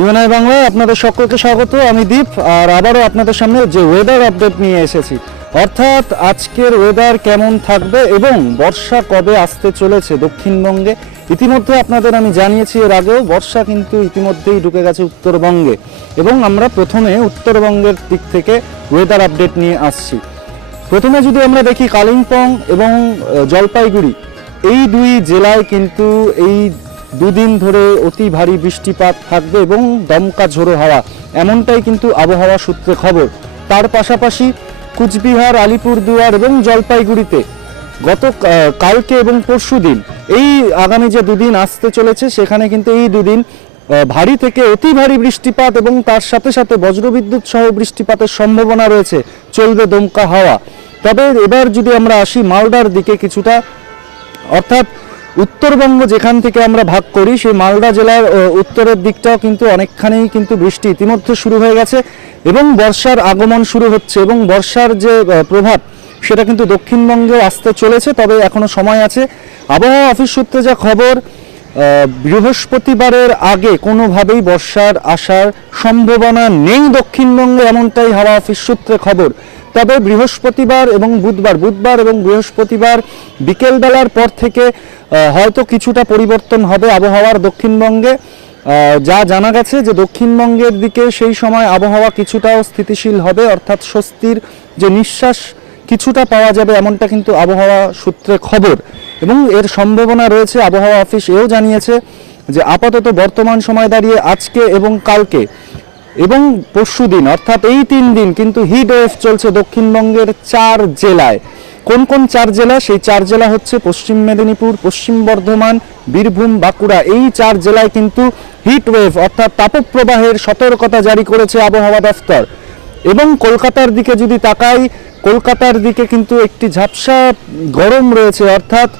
UNI বাংলায় আপনাদের সকলকে স্বাগত, আমি দীপ, আর আবারও আপনাদের সামনে যে ওয়েদার আপডেট নিয়ে এসেছি। অর্থাৎ আজকের ওয়েদার কেমন থাকবে এবং বর্ষা কবে আসতে চলেছে দক্ষিণবঙ্গে, ইতিমধ্যে আপনাদের আমি জানিয়েছি এর আগেও, বর্ষা কিন্তু ইতিমধ্যেই ঢুকে গেছে উত্তরবঙ্গে। এবং আমরা প্রথমে উত্তরবঙ্গের দিক থেকে ওয়েদার আপডেট নিয়ে আসছি। প্রথমে যদি আমরা দেখি কালিম্পং এবং জলপাইগুড়ি, এই দুই জেলায় কিন্তু এই দুদিন ধরে অতি ভারী বৃষ্টিপাত থাকবে এবং দমকা ঝোড়ো হাওয়া। এমনটাই কিন্তু আবহাওয়া সূত্রে খবর। তার পাশাপাশি কুচবিহার, আলিপুরদুয়ার এবং জলপাইগুড়িতে গত কালকে এবং পরশু দিন, এই আগামী যে দুদিন আসতে চলেছে, সেখানে কিন্তু এই দুদিন ভারী থেকে অতি ভারী বৃষ্টিপাত এবং তার সাথে সাথে বজ্রবিদ্যুৎ সহ বৃষ্টিপাতের সম্ভাবনা রয়েছে। চলবে দমকা হাওয়া। তবে এবার যদি আমরা আসি মালদার দিকে কিছুটা, অর্থাৎ উত্তরবঙ্গ যেখান থেকে আমরা ভাগ করি, সেই মালদা জেলার উত্তরের দিকটাও কিন্তু অনেকখানি কিন্তু বৃষ্টি ইতিমধ্যে শুরু হয়ে গেছে এবং বর্ষার আগমন শুরু হচ্ছে এবং বর্ষার যে প্রভাব সেটা কিন্তু দক্ষিণবঙ্গে আসতে চলেছে, তবে এখনও সময় আছে। আবহাওয়া অফিস সূত্রে যা খবর বৃহস্পতিবারের আগে কোনোভাবেই বর্ষার আসার সম্ভাবনা নেই দক্ষিণবঙ্গে, এমনটাই হাওয়া অফিস সূত্রে খবর। তবে বৃহস্পতিবার এবং বুধবার বুধবার এবং বৃহস্পতিবার বিকেলবেলার পর থেকে হয়তো কিছুটা পরিবর্তন হবে আবহাওয়ার দক্ষিণবঙ্গে। যা জানা গেছে যে দক্ষিণবঙ্গের দিকে সেই সময় আবহাওয়া কিছুটাও স্থিতিশীল হবে, অর্থাৎ স্বস্তির যে নিঃশ্বাস কিছুটা পাওয়া যাবে, এমনটা কিন্তু আবহাওয়া সূত্রে খবর। এবং এর সম্ভাবনা রয়েছে, আবহাওয়া অফিস এও জানিয়েছে যে আপাতত বর্তমান সময় দাঁড়িয়ে আজকে এবং কালকে এবং পরশু দিন, অর্থাৎ এই তিন দিন কিন্তু হিট ওয়েভ চলছে দক্ষিণবঙ্গের চার জেলায়। কোন কোন চার জেলা? সেই চার জেলা হচ্ছে পশ্চিম মেদিনীপুর, পশ্চিম বর্ধমান, বীরভূম, বাঁকুড়া। এই চার জেলায় কিন্তু হিট ওয়েভ অর্থাৎ তাপপ্রবাহের সতর্কতা জারি করেছে আবহাওয়া দফতর। এবং কলকাতার দিকে যদি তাকাই, কলকাতার দিকে কিন্তু একটি ঝাপসা গরম রয়েছে, অর্থাৎ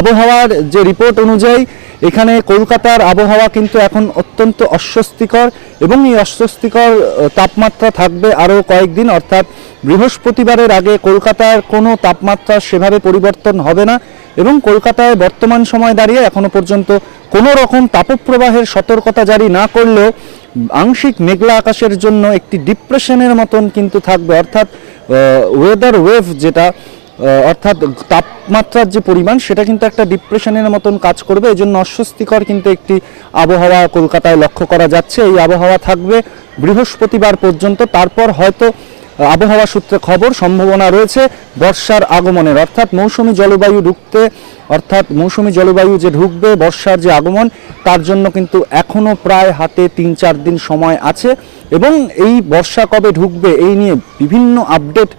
আবহাওয়ার যে রিপোর্ট অনুযায়ী, এখানে কলকাতার আবহাওয়া কিন্তু এখন অত্যন্ত অস্বস্তিকর এবং এই অস্বস্তিকর তাপমাত্রা থাকবে আরও কয়েকদিন, অর্থাৎ বৃহস্পতিবারের আগে কলকাতার কোনো তাপমাত্রা সেভাবে পরিবর্তন হবে না এবং কলকাতায় বর্তমান সময় দাঁড়িয়ে এখনও পর্যন্ত কোনো রকম তাপপ্রবাহের সতর্কতা জারি না করলেও আংশিক মেঘলা আকাশের জন্য একটি ডিপ্রেশনের মতন কিন্তু থাকবে, অর্থাৎ ওয়েদার ওয়েভ যেটা অর্থাৎ তাপমাত্রার যে পরিমাণ, সেটা কিন্তু একটা ডিপ্রেশনের মতন কাজ করবে। এই জন্য অস্বস্তিকর কিন্তু একটি আবহাওয়া কলকাতায় লক্ষ্য করা যাচ্ছে। এই আবহাওয়া থাকবে বৃহস্পতিবার পর্যন্ত। তারপর হয়তো আবহাওয়া সূত্রে খবর, সম্ভাবনা রয়েছে বর্ষার আগমনের। অর্থাৎ মৌসুমি জলবায়ু ঢুকতে, অর্থাৎ মৌসুমি জলবায়ু যে ঢুকবে, বর্ষার যে আগমন, তার জন্য কিন্তু এখনও প্রায় হাতে তিন চার দিন সময় আছে। এবং এই বর্ষা কবে ঢুকবে, এই নিয়ে বিভিন্ন আপডেট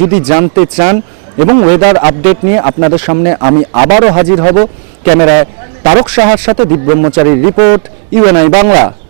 যদি জানতে চান এবং ওয়েদার আপডেট নিয়ে আপনাদের সামনে আমি আবারও হাজির হব। ক্যামেরায় তারক সাহার সাথে দীপ ব্রহ্মচারীর রিপোর্ট ইউএনআই বাংলা